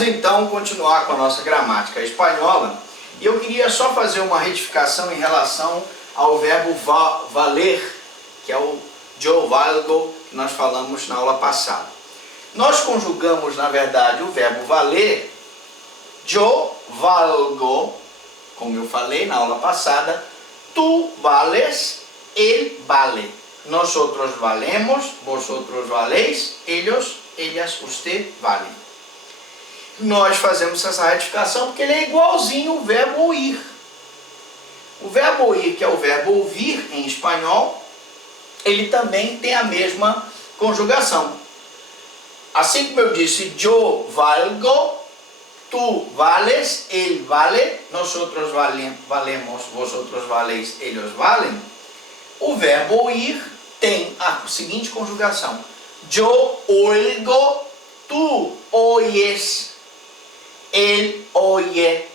Vamos então continuar com a nossa gramática espanhola. E eu queria só fazer uma retificação em relação ao verbo valer, que é o yo valgo, que nós falamos na aula passada. Nós conjugamos, na verdade, o verbo valer, yo valgo, como eu falei na aula passada, tu vales, él vale. Nosotros valemos, vosotros valéis, ellos, ellas, usted vale. Nós fazemos essa retificação porque ele é igualzinho o verbo ir. O verbo ir, que é o verbo ouvir em espanhol, ele também tem a mesma conjugação. Assim como eu disse, yo valgo, tu vales, él vale, nosotros valemos, vosotros valéis, ellos valen. O verbo oír tem a seguinte conjugação. Yo oigo, tu oyes, él oye.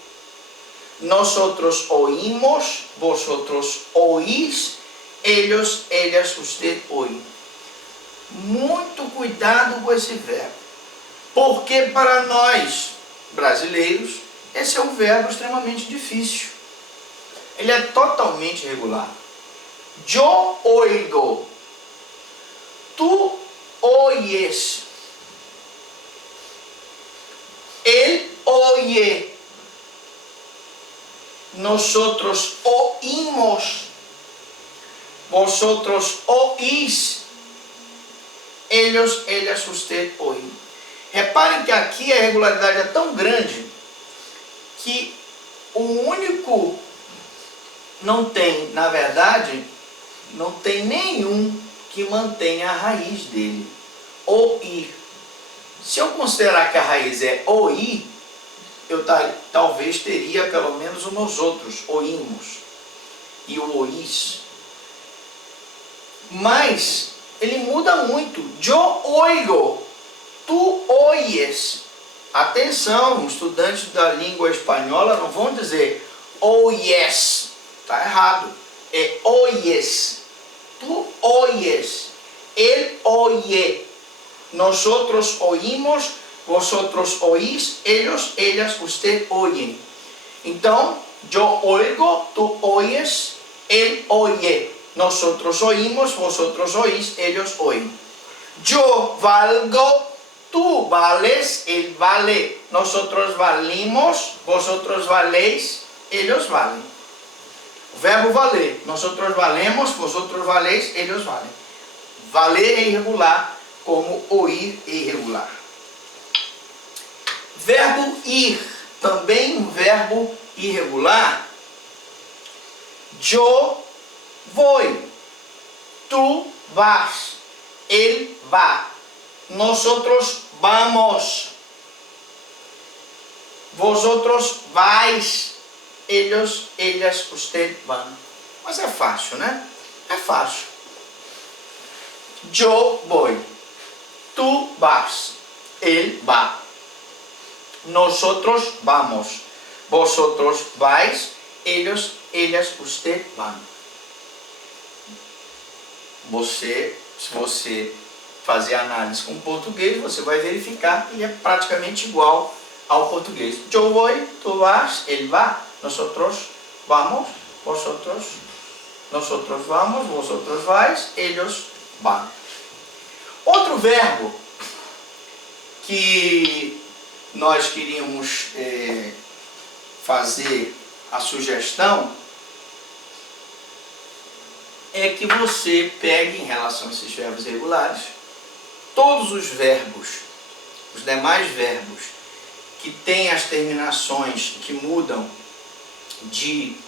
Nosotros oímos, vosotros oís, ellos, ellas, usted oye. Muito cuidado com esse verbo, porque para nós brasileiros esse é um verbo extremamente difícil. Ele é totalmente irregular. Yo oigo, tu oyes, él oye, nosotros oímos, vosotros oís, ellos, ellas, usted oí. Reparem que aqui a irregularidade é tão grande que o único não tem, na verdade, não tem nenhum que mantenha a raiz dele, oir. Se eu considerar que a raiz é oir, eu talvez teria pelo menos o nós outros, oímos, e o oís. Mas ele muda muito. Yo oigo, tu oyes. Atenção, estudantes da língua espanhola não vão dizer oyes, está errado. É oyes, tu oyes, él oye, nosotros oímos, vosotros oís, ellos, ellas, usted oyen. Então, yo oigo, tu oyes, él oye, nosotros oímos, vosotros oís, ellos oyen. Yo valgo, tú vales, él vale, nosotros valimos, vosotros valéis, ellos valen. O verbo valer, nosotros valemos, vosotros valéis, ellos valem. Valer é irregular, como oír é irregular. Verbo ir, também um verbo irregular. Yo voy, tú vas, él va, nosotros vamos, vosotros vais, ellos, ellas, usted van. Mas é fácil, né? É fácil. Yo voy, tú vas, él va, nosotros vamos, vosotros vais, ellos, ellas, usted van. Se você fazer análise com o português, você vai verificar que ele é praticamente igual ao português. Yo voy, tú vas, él va, nosotros vamos, vosotros, nosotros vamos, vosotros vais, ellos van. Outro verbo que nós queríamos fazer a sugestão é que você pegue, em relação a esses verbos irregulares, todos os verbos, os demais verbos que têm as terminações que mudam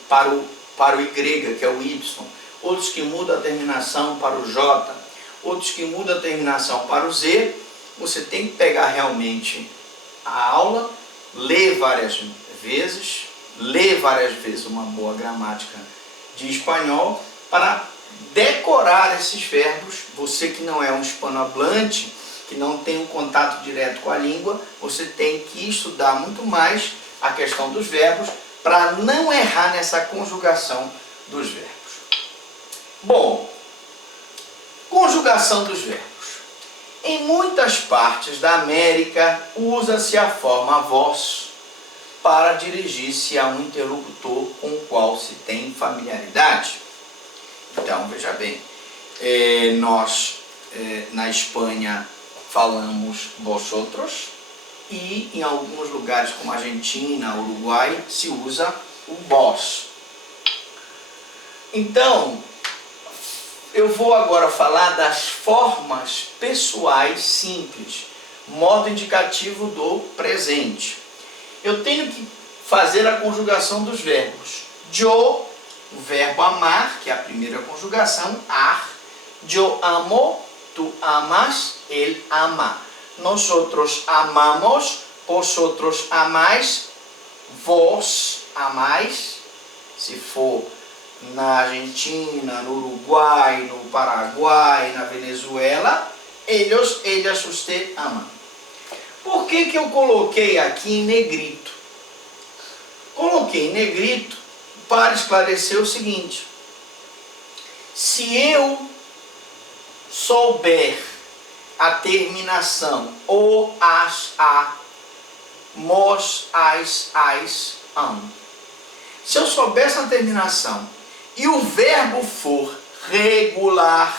para o Y, que é o Y, outros que mudam a terminação para o J, outros que mudam a terminação para o Z. Você tem que pegar realmente a aula, ler várias vezes uma boa gramática de espanhol para decorar esses verbos. Você que não é um hispanohablante, que não tem um contato direto com a língua, você tem que estudar muito mais a questão dos verbos para não errar nessa conjugação dos verbos. Bom, conjugação dos verbos. Em muitas partes da América, usa-se a forma vós para dirigir-se a um interlocutor com o qual se tem familiaridade. Então, veja bem, nós na Espanha falamos vosotros e em alguns lugares como Argentina, Uruguai, se usa o vós. Então, eu vou agora falar das formas pessoais simples, modo indicativo do presente. Eu tenho que fazer a conjugação dos verbos. Yo, o verbo amar, que é a primeira conjugação, ar. Yo amo, tu amas, él ama. Nosotros amamos, vosotros amais, vos amais. Se for na Argentina, no Uruguai, no Paraguai, na Venezuela, ellos, ellas, usted ama. Por que eu coloquei aqui em negrito? Coloquei em negrito para esclarecer o seguinte: se eu souber a terminação o, as, a, mos, as, am. Se eu souber essa terminação e o verbo for regular,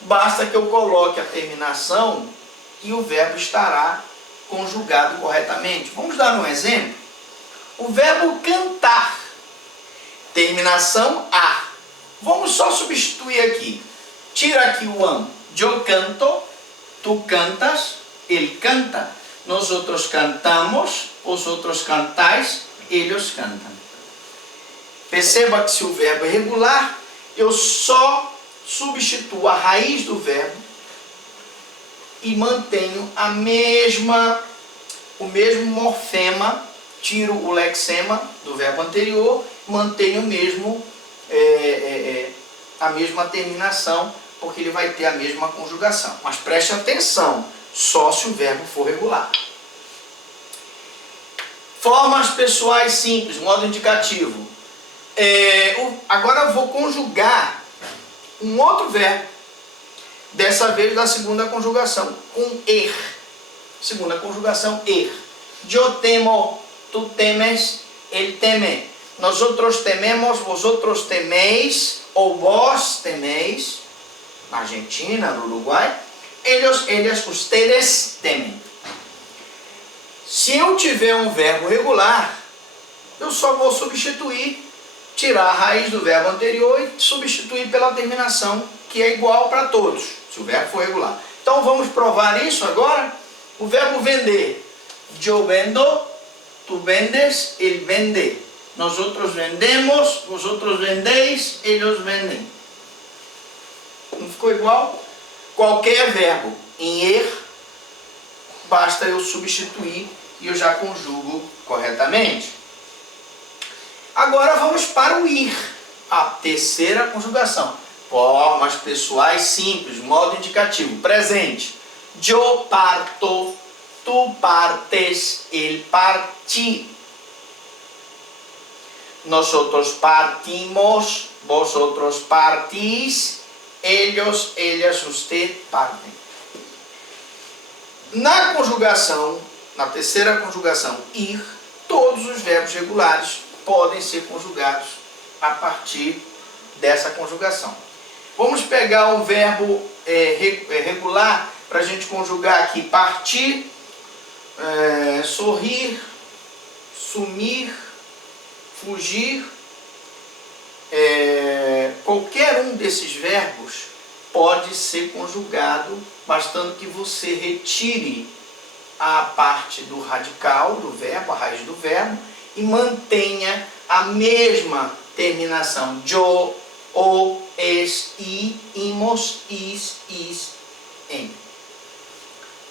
basta que eu coloque a terminação e o verbo estará conjugado corretamente. Vamos dar um exemplo? O verbo cantar, terminação a. Vamos só substituir aqui. Tira aqui o am. Yo canto, tu cantas, ele canta. Nosotros cantamos, vosotros cantais, ellos cantam. Perceba que se o verbo é regular, eu só substituo a raiz do verbo e mantenho o mesmo morfema, tiro o lexema do verbo anterior, mantenho a mesma terminação, porque ele vai ter a mesma conjugação. Mas preste atenção, só se o verbo for regular. Formas pessoais simples, modo indicativo. Agora eu vou conjugar um outro verbo, dessa vez da segunda conjugação, com er. Segunda conjugação, er. Yo temo, tu temes, él teme. Nosotros tememos, vosotros teméis, ou vós teméis. Na Argentina, no Uruguai. Ellos, ellas, ustedes temem. Se eu tiver um verbo regular, eu só vou substituir, tirar a raiz do verbo anterior e substituir pela terminação, que é igual para todos, se o verbo for regular. Então vamos provar isso agora. O verbo vender. Yo vendo, tu vendes, él vende. Nosotros vendemos, vosotros vendéis, ellos vendem. Não ficou igual? Qualquer verbo em er, basta eu substituir e eu já conjugo corretamente. Agora vamos para o ir, a terceira conjugação. Formas pessoais simples, modo indicativo, presente. Yo parto, tu partes, él parti. Nosotros partimos, vosotros partís, ellos, ellas, usted partem. Na conjugação, na terceira conjugação, ir, todos os verbos regulares podem ser conjugados a partir dessa conjugação. Vamos pegar um verbo regular para a gente conjugar aqui. Partir, sorrir, sumir, fugir. Qualquer um desses verbos pode ser conjugado, bastando que você retire a parte do radical do verbo, a raiz do verbo, e mantenha a mesma terminação. Yo, o, es, i, imos, is, em.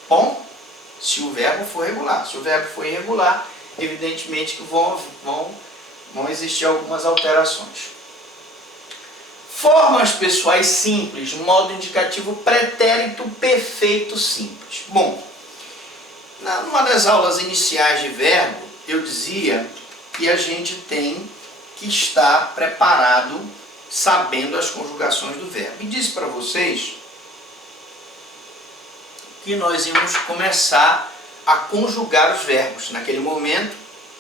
Bom, se o verbo for regular. Se o verbo for irregular, evidentemente que vão existir algumas alterações. Formas pessoais simples, modo indicativo pretérito perfeito simples. Bom, numa das aulas iniciais de verbo, eu dizia que a gente tem que estar preparado, sabendo as conjugações do verbo. E disse para vocês que nós íamos começar a conjugar os verbos. Naquele momento,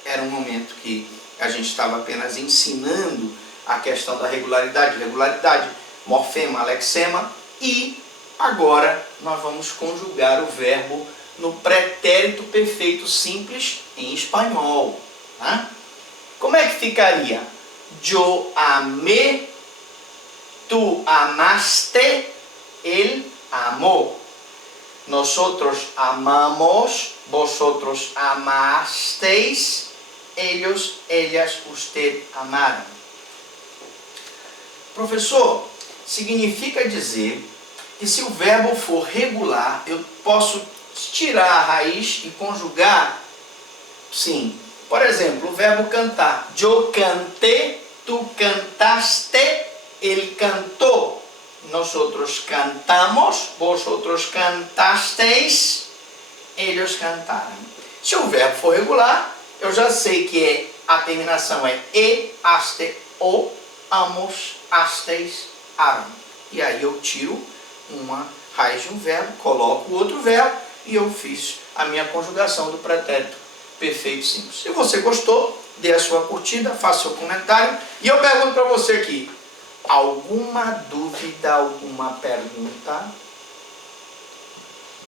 era um momento que a gente estava apenas ensinando a questão da regularidade, irregularidade, morfema, lexema, e agora nós vamos conjugar o verbo no pretérito perfeito simples em espanhol. Tá? Como é que ficaria? Yo amé, tú amaste, él amó. Nosotros amamos, vosotros amasteis, ellos, ellas, usted amaram. Professor, significa dizer que se o verbo for regular, eu posso tirar a raiz e conjugar? Sim. Por exemplo, o verbo cantar. Yo canté, tú cantaste, él cantó. Nosotros cantamos, vosotros cantasteis, ellos cantaram. Se o verbo for regular, eu já sei que a terminação é e, aste, o, amos, asteis, aram. E aí eu tiro uma raiz de um verbo, coloco o outro verbo e eu fiz a minha conjugação do pretérito perfeito simples. Se você gostou, dê a sua curtida, faça seu comentário. E eu pergunto para você aqui, alguma dúvida, alguma pergunta?